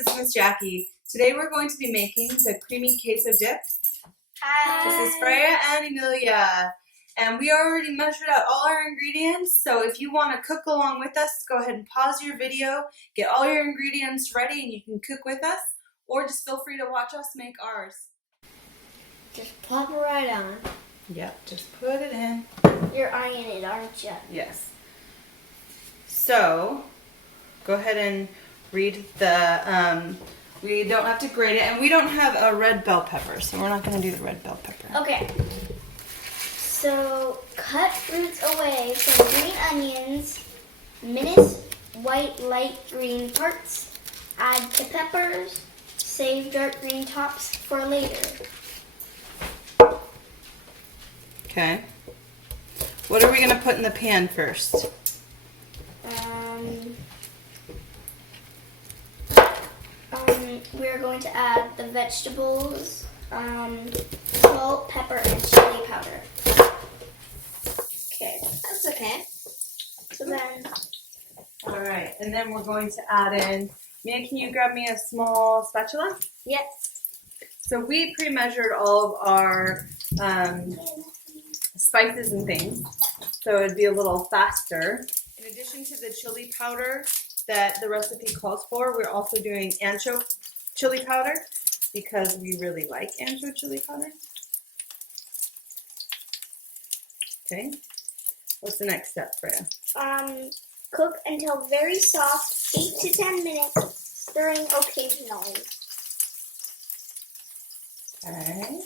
it's Ms Jacquee. Today we're going to be making the creamy queso dip. Hi. This is Freyja and Emilia. And we already measured out all our ingredients, so if you want to cook along with us, go ahead and pause your video, get all your ingredients ready, and you can cook with us, or just feel free to watch us make ours. Just plop it right on. Yep, just put it in. You're eyeing it, aren't you? Yes. So, go ahead and read the, we don't have to grate it, and we don't have a red bell pepper, so we're not going to do the red bell pepper. Okay. So, cut roots away from green onions, mince white light green parts, add to peppers, save dark green tops for later. Okay. What are we going to put in the pan first? We're going to add the vegetables, salt, pepper, and chili powder. Okay, that's okay. So then, All right, and then we're going to add in, Mia, can you grab me a small spatula? yes. So we pre-measured all of our spices and things, so it'd be a little faster. In addition to the chili powder that the recipe calls for, we're also doing ancho chili powder because we really like ancho chili powder. Okay, what's the next step, Freyja? Cook until very soft, 8 to 10 minutes, stirring occasionally. Okay.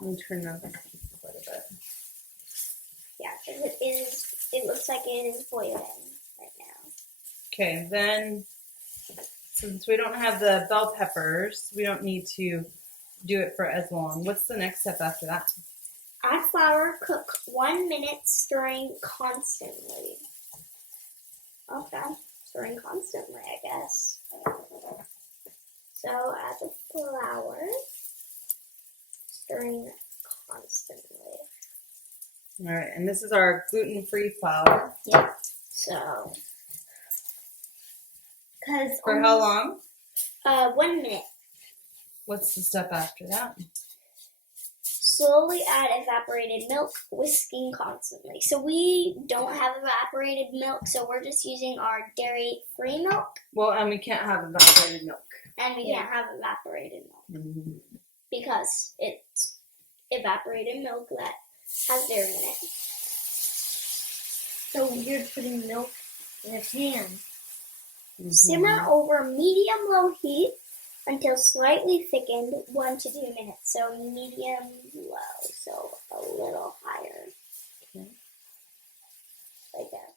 Let me turn that up quite a bit. Yeah, because it looks like it is boiling right now. Okay, then since we don't have the bell peppers, we don't need to do it for as long. What's the next step after that? Add flour, cook 1 minute, stirring constantly. Okay, stirring constantly, I guess. So add the flour, stirring constantly. All right, and this is our gluten-free flour. Yeah. So, because For how long? 1 minute. What's the step after that? Slowly add evaporated milk, whisking constantly. So we don't have evaporated milk, so we're just using our dairy-free milk. Well, and we can't have evaporated milk. And we can't have evaporated milk because it's evaporated milk that has dairy in it. So weird putting milk in a pan. Simmer over medium-low heat until slightly thickened, 1 to 2 minutes. So medium-low, so a little higher. Okay. Like that.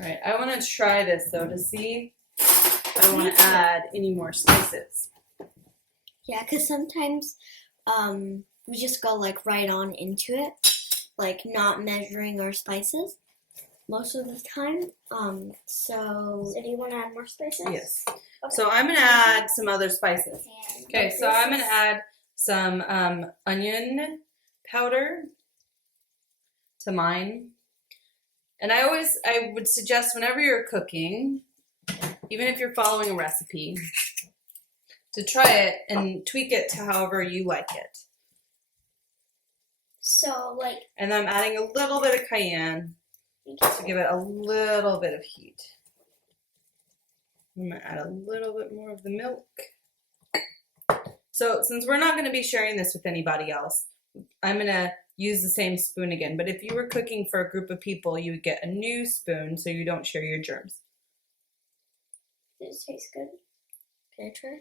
Alright, I want to try this though to see if I want to add any more spices. Yeah, because sometimes we just go like right on into it, like not measuring our spices most of the time. So do you want to add more spices? Yes. Okay. So I'm going to add some other spices. Okay, so I'm going to add some onion powder to mine. And I would suggest whenever you're cooking, even if you're following a recipe, to try it and tweak it to however you like it. So like. And I'm adding a little bit of cayenne to give it a little bit of heat. I'm going to add a little bit more of the milk. So since we're not going to be sharing this with anybody else, I'm going to use the same spoon again. But if you were cooking for a group of people, you would get a new spoon so you don't share your germs. Does it taste good? Can I try?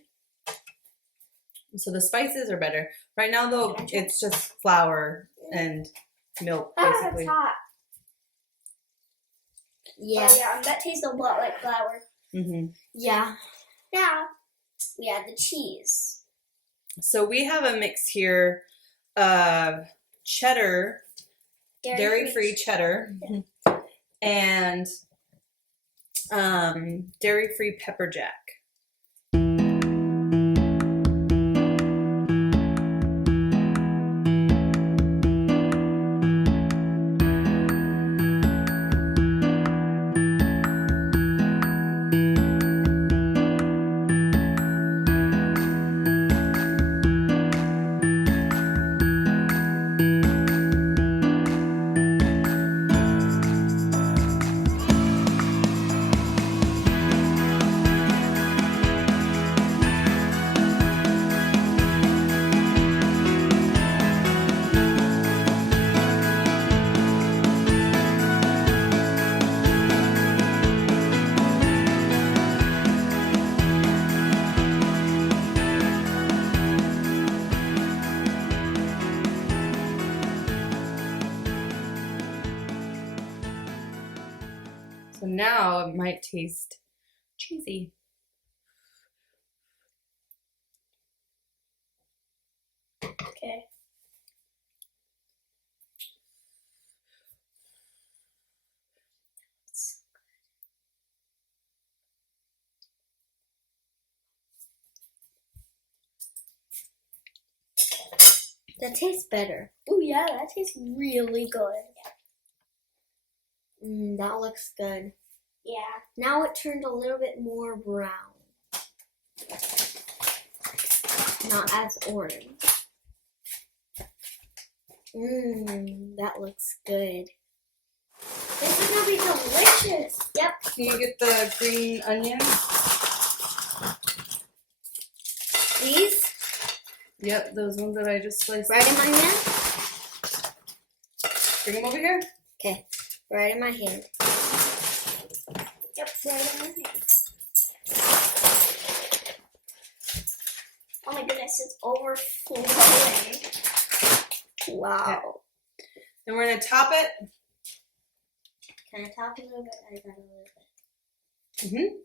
So the spices are better. Right now, though, it's just flour and milk, basically. It's hot. Yeah. Oh, yeah, that tastes a lot like flour. Mm-hmm. Yeah. Now, we add the cheese. So we have a mix here of cheddar, dairy-free cheddar, and dairy-free pepper jack. So now it might taste cheesy. Okay. That tastes better. Oh yeah, that tastes really good. That looks good. Yeah. Now it turned a little bit more brown. Not as orange. That looks good. This is gonna be delicious. Yep. Can you get the green onions? These Yep, those ones that I just sliced. right in my hand. Bring them over here. Okay, right in my hand. Yep, right in my hand. Oh my goodness, it's overflowing. Wow. Then we're gonna top it. Can I top a little bit? I got a little bit. Mm-hmm.